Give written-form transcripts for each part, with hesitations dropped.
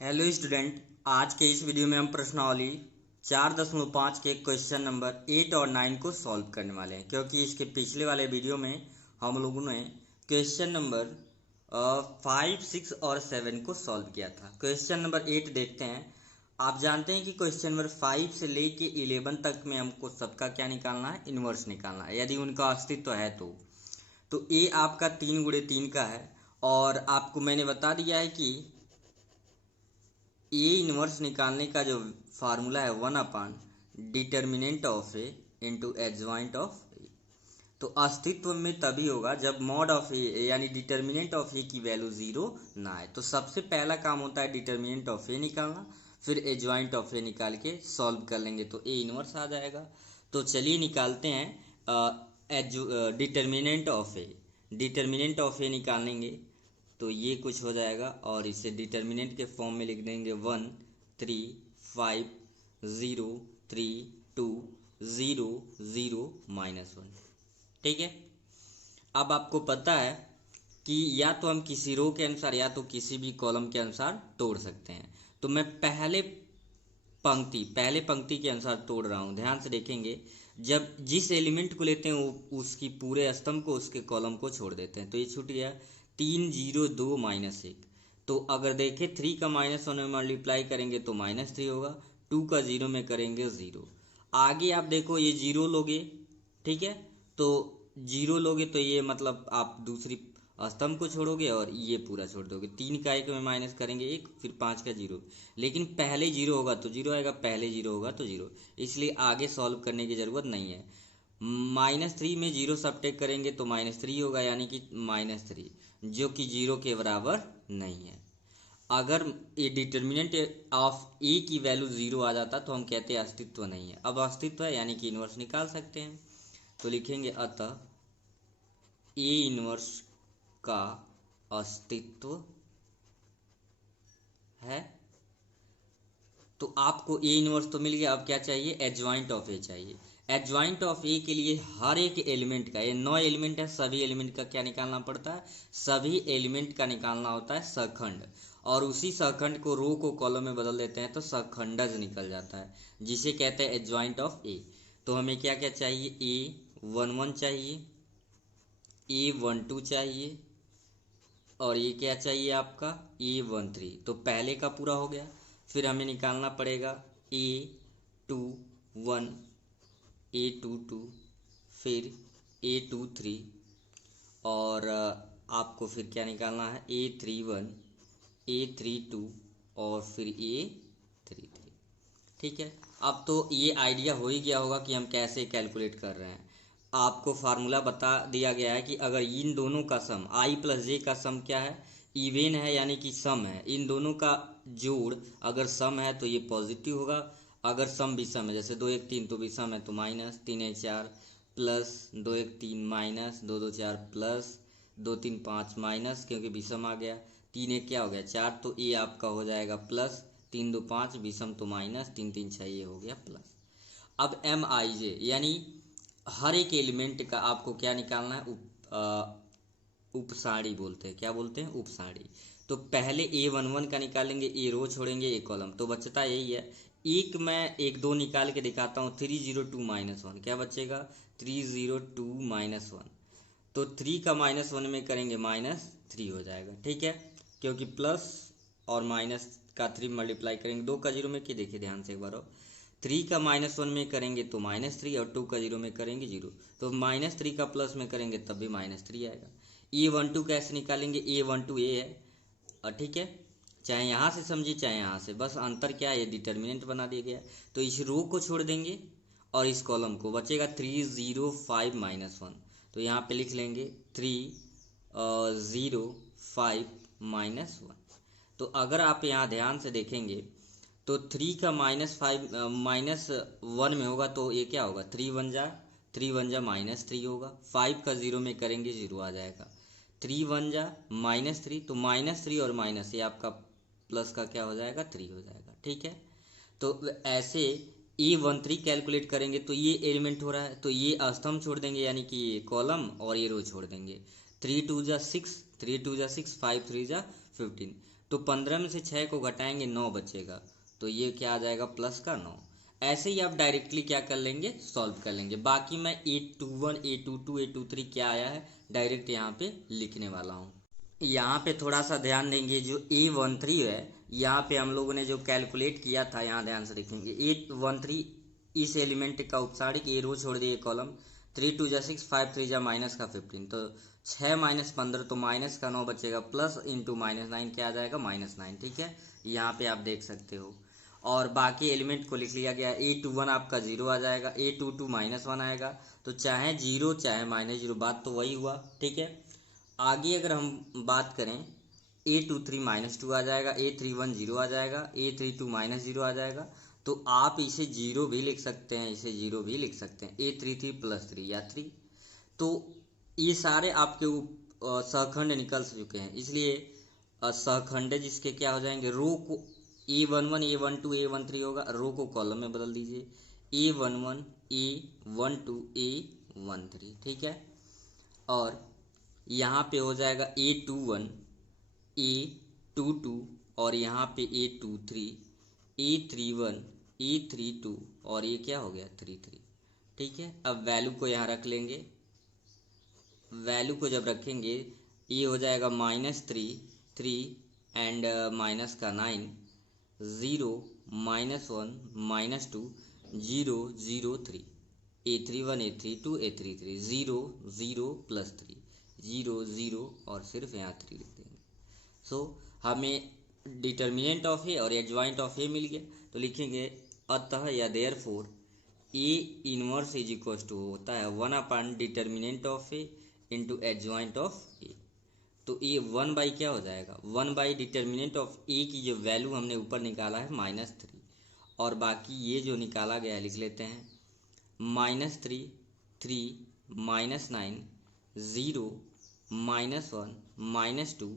Hello student, आज के इस वीडियो में हम प्रश्नावली 4.5 के क्वेश्चन नंबर 8 और 9 को सॉल्व करने वाले हैं, क्योंकि इसके पिछले वाले वीडियो में हम लोगों ने क्वेश्चन नंबर 5, 6 और 7 को सॉल्व किया था। क्वेश्चन नंबर 8 देखते हैं। आप जानते हैं कि क्वेश्चन नंबर 5 से लेके 11 तक में हमको सबका क्या निकालना है, इन्वर्स निकालना है, यदि उनका अस्तित्व है तो ए आपका 3 × 3 का है। और आपको मैंने बता दिया है कि ए इनवर्स निकालने का जो फार्मूला है 1 determinant of A into adjoint of A. तो अस्तित्व में तभी होगा जब मॉड ऑफ ए यानी डिटर्मिनेंट ऑफ ए की वैल्यू 0 ना आए। तो सबसे पहला काम होता है डिटर्मिनेंट ऑफ ए निकालना, फिर एडजॉइंट ऑफ ए निकाल के सॉल्व कर लेंगे तो ए इनवर्स आ जाएगा। तो चलिए निकालते हैं determinant of A. Determinant of A निकालेंगे तो ये कुछ हो जाएगा और इसे डिटर्मिनेंट के फॉर्म में लिख देंगे 1 3 5 0 3 2 0 0 -1। ठीक है। अब आपको पता है कि या तो हम किसी रो के अनुसार या तो किसी भी कॉलम के अनुसार तोड़ सकते हैं। तो मैं पहले पंक्ति के अनुसार तोड़ रहा हूँ। ध्यान से देखेंगे, जब जिस एलिमेंट को लेते हैं वो उसकी पूरे स्तंभ को, उसके कॉलम को छोड़ देते हैं। तो ये छूट गया 3 0 2 -1। तो अगर देखें 3 का -1 में मल्टीप्लाई करेंगे तो -3 होगा, 2 का 0 में करेंगे 0। आगे आप देखो ये 0 लोगे, ठीक है। तो 0 लोगे तो ये मतलब आप दूसरी स्तंभ को छोड़ोगे और ये पूरा छोड़ दोगे। 3 का 1 में माइनस करेंगे 1, फिर 5 का 0। लेकिन पहले 0 होगा तो 0 आएगा, पहले 0 होगा तो 0, इसलिए आगे सॉल्व करने की ज़रूरत नहीं है। -3 में 0 सब्ट्रैक्ट करेंगे तो -3 होगा, यानी कि -3, जो कि 0 के बराबर नहीं है। अगर ये डिटर्मिनेंट ऑफ ए की वैल्यू 0 आ जाता तो हम कहते हैं अस्तित्व नहीं है। अब अस्तित्व है यानी कि इन्वर्स निकाल सकते हैं। तो लिखेंगे अतः ए इन्वर्स का अस्तित्व है। तो आपको ए इन्वर्स तो मिल गया। अब क्या चाहिए, एडजॉइंट ऑफ ए चाहिए। एडजॉइंट ऑफ ए के लिए हर एक एलिमेंट का, ये 9 एलिमेंट है, सभी एलिमेंट का क्या निकालना पड़ता है, सभी एलिमेंट का निकालना होता है सखंड। और उसी सखंड को रो को कॉलम में बदल देते हैं तो सखंडज निकल जाता है, जिसे कहते हैं एडजॉइंट ऑफ ए। तो हमें क्या क्या चाहिए, A11 चाहिए, A12 चाहिए, और ये क्या चाहिए आपका A13। तो पहले का पूरा हो गया। फिर हमें निकालना पड़ेगा A21 A22, फिर A23, और आपको फिर क्या निकालना है A31 A32 और फिर A33। ठीक है। अब तो ये आइडिया हो ही गया होगा कि हम कैसे कैलकुलेट कर रहे हैं। आपको फार्मूला बता दिया गया है कि अगर इन दोनों का सम i + j का सम क्या है, इवेन है, यानी कि सम है। इन दोनों का जोड़ अगर सम है तो ये पॉजिटिव होगा। अगर सम विषम है, जैसे 2 1 3 तो विषम है तो minus, 3 1 4 plus, 2 1 3 minus, 2 2 4 plus, 2 3 5 minus, क्योंकि विषम आ गया। 3 1 क्या हो गया 4, तो ये आपका हो जाएगा प्लस, 3 2 5 विषम तो माइनस, 3 3 6 ये हो गया प्लस। अब Mij यानी हर एक एलिमेंट का आपको क्या निकालना है, उपसारी बोलते हैं। क्या बोलते हैं, उपसारी। तो पहले A11 का निकालेंगे, ए रो छोड़ेंगे ए कॉलम, तो बचता यही है। एक मैं 1 2 निकाल के दिखाता हूँ। 302 -1 क्या बचेगा, 302 -1। तो 3 का -1 में करेंगे -3 हो जाएगा। ठीक है, क्योंकि प्लस और माइनस का 3 मल्टीप्लाई करेंगे, 2 का 0 में की, देखिए ध्यान से एक बार। 3 का -1 में करेंगे तो -3, और 2 का 0 में करेंगे 0, तो -3 का प्लस में करेंगे तब भी -3 आएगा। A12 कैसे निकालेंगे, A12 ये है, ठीक है। चाहे यहाँ से समझिए चाहे यहाँ से, बस अंतर क्या है, ये डिटर्मिनेंट बना दिया गया। तो इस रो को छोड़ देंगे और इस कॉलम को, बचेगा 305 -1। तो यहाँ पे लिख लेंगे 305 -1। तो अगर आप यहाँ ध्यान से देखेंगे तो 3 का -1 में होगा तो ये क्या होगा, 3 1 जा -3 होगा। 5 का 0 में करेंगे 0 आ जाएगा। 3 1 जा -3, तो -3 और माइनस ये आपका प्लस का क्या हो जाएगा, 3 हो जाएगा। ठीक है। तो ऐसे A13 कैलकुलेट करेंगे तो ये एलिमेंट हो रहा है, तो ये स्तंभ छोड़ देंगे यानी कि ये कॉलम, और ये रो छोड़ देंगे। 3 2 जा 6, 3 2 जा 6, 5 3 जा 15। तो 15 में से 6 को घटाएंगे 9 बचेगा, तो ये क्या आ जाएगा प्लस का 9। ऐसे ही आप डायरेक्टली क्या कर लेंगे, सॉल्व कर लेंगे। बाकी मैं A21 A22 A23 क्या आया है डायरेक्ट यहाँ पे लिखने वाला हूँ। यहाँ पे थोड़ा सा ध्यान देंगे, जो A13 है यहाँ पे हम लोगों ने जो कैलकुलेट किया था, यहाँ ध्यान से देखेंगे। A13 इस एलिमेंट का उपसारिक, ए रो छोड़ दिए कॉलम, 3 2 जा 6 5 3 जा माइनस का 15, तो 6 माइनस 15 तो माइनस का 9 बचेगा, प्लस इंटू -9 क्या आ जाएगा -9। ठीक है, यहाँ पे आप देख सकते हो। और बाकी एलिमेंट को लिख लिया गया। A21 आपका 0 आ जाएगा, A22 -1 आएगा, तो चाहे 0 चाहे -0 बात तो वही हुआ। ठीक है, आगे अगर हम बात करें A23 -2 आ जाएगा, A31 0 आ जाएगा, A32 -0 आ जाएगा, तो आप इसे 0 भी लिख सकते हैं, इसे 0 भी लिख सकते हैं। A33 + 3 या 3, तो ये सारे आपके सहखंड निकल चुके हैं, इसलिए सहखंड जिसके क्या हो जाएंगे, रो को A11 A12 A13 होगा, रो को कॉलम में बदल दीजिए, A11 A12 A13। ठीक है, और यहाँ पे हो जाएगा A21 A22, और यहाँ पे A23 A31 A32, और ये क्या हो गया 33। ठीक है, अब वैल्यू को यहाँ रख लेंगे। वैल्यू को जब रखेंगे, ये हो जाएगा -3 3 एंड माइनस का 9 0 -1 -2 0 0 3 A31 A32 A33 0 0 + 3 0 0 और सिर्फ यहाँ 3 लिख देंगे। सो हमें डिटर्मिनेंट ऑफ ए और एडजॉइंट ऑफ ए मिल गया, तो लिखेंगे अतः या therefore A inverse is equal to होता है 1 determinant of A into adjoint of A. तो ये 1 क्या हो जाएगा, 1 डिटर्मिनेंट ऑफ ए की जो वैल्यू हमने ऊपर निकाला है -3, और बाकी ये जो निकाला गया है लिख लेते हैं -3 3 -9 0 -1 -2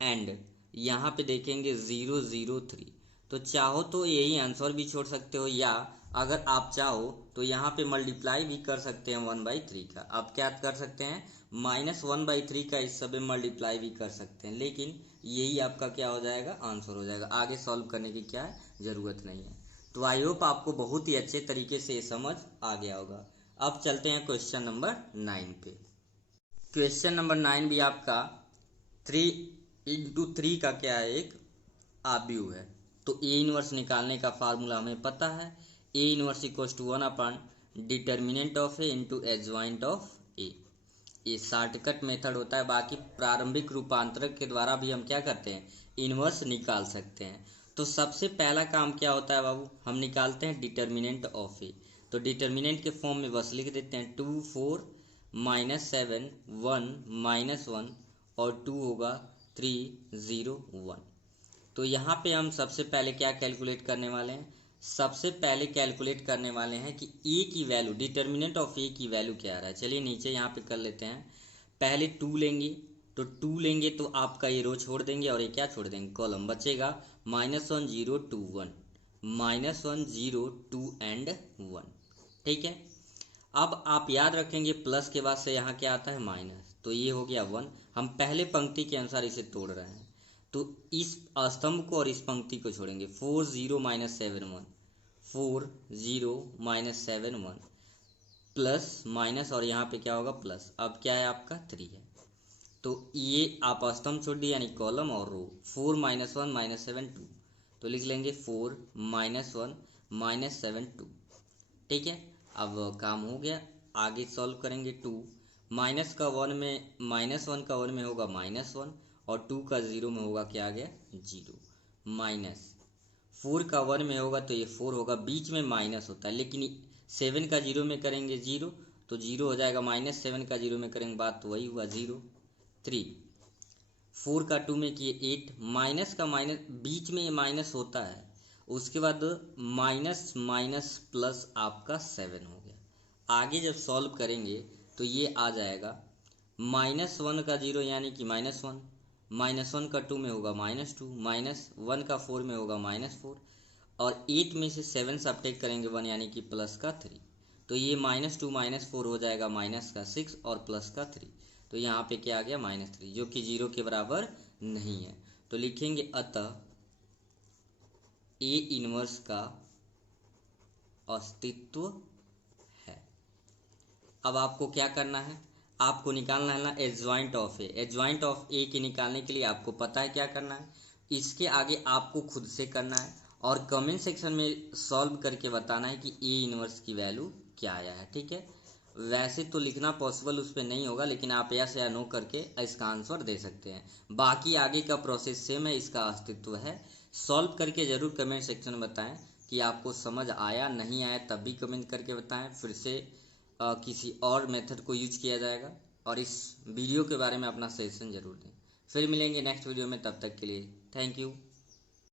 एंड यहाँ पे देखेंगे 0 0 3। तो चाहो तो यही आंसर भी छोड़ सकते हो, या अगर आप चाहो तो यहाँ पे मल्टीप्लाई भी कर सकते हैं 1/3 का। आप क्या कर सकते हैं, -1/3 का इस सब में मल्टीप्लाई भी कर सकते हैं, लेकिन यही आपका क्या हो जाएगा, आंसर हो जाएगा। आगे सॉल्व करने की क्या ज़रूरत नहीं है। तो आई होप आपको बहुत ही अच्छे तरीके से समझ आ गया होगा। अब चलते हैं क्वेश्चन नंबर 9 पे। क्वेश्चन नंबर 9 भी आपका 3 × 3 का क्या है, एक आव्यूह है। तो ए इनवर्स निकालने का फार्मूला हमें पता है, A inverse equals to 1 determinant of A into adjoint of A. ये शॉर्टकट मेथड होता है, बाकी प्रारंभिक रूपांतरक के द्वारा भी हम क्या करते हैं, इनवर्स निकाल सकते हैं। तो सबसे पहला काम क्या होता है बाबू, हम निकालते हैं डिटर्मिनेंट ऑफ ए। तो डिटर्मिनेंट के फॉर्म में बस लिख देते हैं 2 4 -7 1 -1 और 2 होगा 3 0 1। तो यहाँ पे हम सबसे पहले क्या कैलकुलेट करने वाले हैं, सबसे पहले कैलकुलेट करने वाले हैं कि ए की वैल्यू, डिटर्मिनेंट ऑफ ए की वैल्यू क्या आ रहा है। चलिए नीचे यहाँ पे कर लेते हैं। पहले 2 लेंगे, तो 2 लेंगे तो आपका ये रो छोड़ देंगे और ये क्या छोड़ देंगे, कॉलम बचेगा -1 0 2 1 -1 0 2 एंड 1। ठीक है, अब आप याद रखेंगे प्लस के बाद से यहाँ क्या आता है माइनस, तो ये हो गया 1। हम पहले पंक्ति के अनुसार इसे तोड़ रहे हैं, तो इस स्तंभ को और इस पंक्ति को छोड़ेंगे। 4 0 -7 1 4 0 -7 1 प्लस माइनस, और यहाँ पे क्या होगा प्लस। अब क्या है आपका 3 है, तो ये आप स्तंभ छोड़ दिए यानी कॉलम और रो। 4 -1 -7 2, तो लिख लेंगे 4 -1 -7 2। ठीक है, अब काम हो गया, आगे सॉल्व करेंगे। 2 -1 का 1 में होगा -1, और 2 का 0 में होगा क्या आ गया 0, माइनस 4 का 1 में होगा तो ये 4 होगा, बीच में माइनस होता है, लेकिन 7 का 0 में करेंगे 0 तो 0 हो जाएगा, -7 का 0 में करेंगे बात तो वही हुआ 0 3। 4 का 2 में किए 8, माइनस का माइनस बीच में ये माइनस होता है, उसके बाद माइनस माइनस प्लस आपका 7 हो गया। आगे जब सॉल्व करेंगे तो ये आ जाएगा -1 का 0 यानी कि -1, -1 का 2 में होगा -2, -1 का 4 में होगा -4, और 8 में से 7 सब्ट्रैक्ट करेंगे 1 यानी कि प्लस का 3, तो ये -2 -4 हो जाएगा माइनस का 6 और प्लस का 3, तो यहाँ पे क्या आ गया -3, जो कि 0 के बराबर नहीं है। तो तो लिखेंगे अतः ए इनवर्स का अस्तित्व है। अब आपको क्या करना है, आपको निकालना है ना adjoint of A. Adjoint of A के निकालने के लिए आपको पता है क्या करना है, इसके आगे आपको खुद से करना है और कमेंट सेक्शन में सॉल्व करके बताना है कि ए इनवर्स की वैल्यू क्या आया है। ठीक है, वैसे तो लिखना पॉसिबल उस पर नहीं होगा, लेकिन आप यस या नो करके इसका आंसर दे सकते हैं। बाकी आगे का प्रोसेस सेम है, इसका अस्तित्व है। सॉल्व करके ज़रूर कमेंट सेक्शन में बताएं कि आपको समझ आया, नहीं आया तब भी कमेंट करके बताएं, फिर से किसी और मेथड को यूज किया जाएगा। और इस वीडियो के बारे में अपना सजेशन ज़रूर दें। फिर मिलेंगे नेक्स्ट वीडियो में, तब तक के लिए थैंक यू।